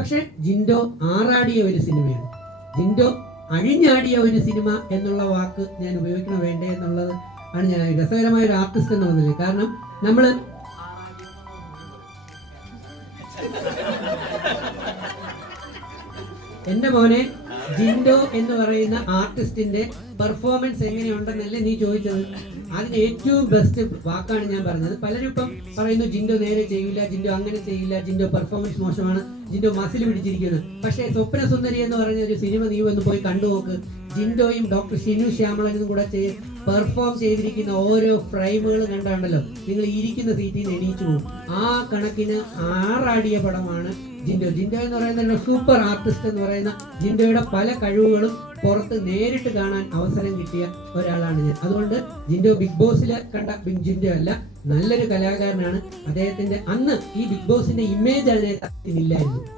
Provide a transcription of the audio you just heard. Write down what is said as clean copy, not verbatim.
പക്ഷെ ജിൻഡോ ആറാടിയ ഒരു സിനിമയാണ്. ജിൻഡോ അഴിഞ്ഞാടിയ ഒരു സിനിമ എന്നുള്ള വാക്ക് ഞാൻ ഉപയോഗിക്കണോ വേണ്ടേ എന്നുള്ളത് ആണ് ഞാൻ രസകരമായ ഒരു ആർട്ടിസ്റ്റ് എന്ന് പറഞ്ഞത്. കാരണം നമ്മൾ എന്റെ മോനെ ജിൻഡോ എന്ന് പറയുന്ന ആർട്ടിസ്റ്റിന്റെ പെർഫോമൻസ് എങ്ങനെയുണ്ടെന്നല്ലേ നീ ചോദിച്ചത്. അതിന് ഏറ്റവും ബെസ്റ്റ് വാക്കാണ് ഞാൻ പറഞ്ഞത്. പലരും ഇപ്പം പറയുന്നു ജിൻഡോ നേരെ ചെയ്യില്ല, ജിൻഡോ അങ്ങനെ ചെയ്യില്ല, ജിൻഡോ പെർഫോമൻസ് മോശമാണ്, ജിൻഡോ മസിൽ പിടിച്ചിരിക്കുന്നു. പക്ഷേ സ്വപ്ന സുന്ദരി എന്ന് പറഞ്ഞ ഒരു സിനിമ നീ ഒന്ന് പോയി കണ്ടു നോക്ക്. ജിൻഡോയും ഡോക്ടർ ഷിനു ശ്യാമളനും കൂടെ പെർഫോം ചെയ്തിരിക്കുന്ന ഓരോ ഫ്രെയിമുകൾ കണ്ടാണ്ടല്ലോ നിങ്ങൾ ഇരിക്കുന്ന സീറ്റിൽ നിന്ന് എണീച്ചു പോകും. ആ കണക്കിന് ആറാടിയ പടമാണ് ജിൻഡോ. ജിൻഡോ എന്ന് പറയുന്ന സൂപ്പർ ആർട്ടിസ്റ്റ് എന്ന് പറയുന്ന ജിൻഡോയുടെ പല കഴിവുകളും പുറത്ത് നേരിട്ട് കാണാൻ അവസരം കിട്ടിയ ഒരാളാണ് ഞാൻ. അതുകൊണ്ട് ജിൻഡോ ബിഗ് ബോസിൽ കണ്ട ജിൻഡോ അല്ല, നല്ലൊരു കലാകാരനാണ്. അദ്ദേഹത്തിന്റെ അന്ന് ഈ ബിഗ് ബോസിന്റെ ഇമേജ് അതിനെ ഇല്ലായിരുന്നു.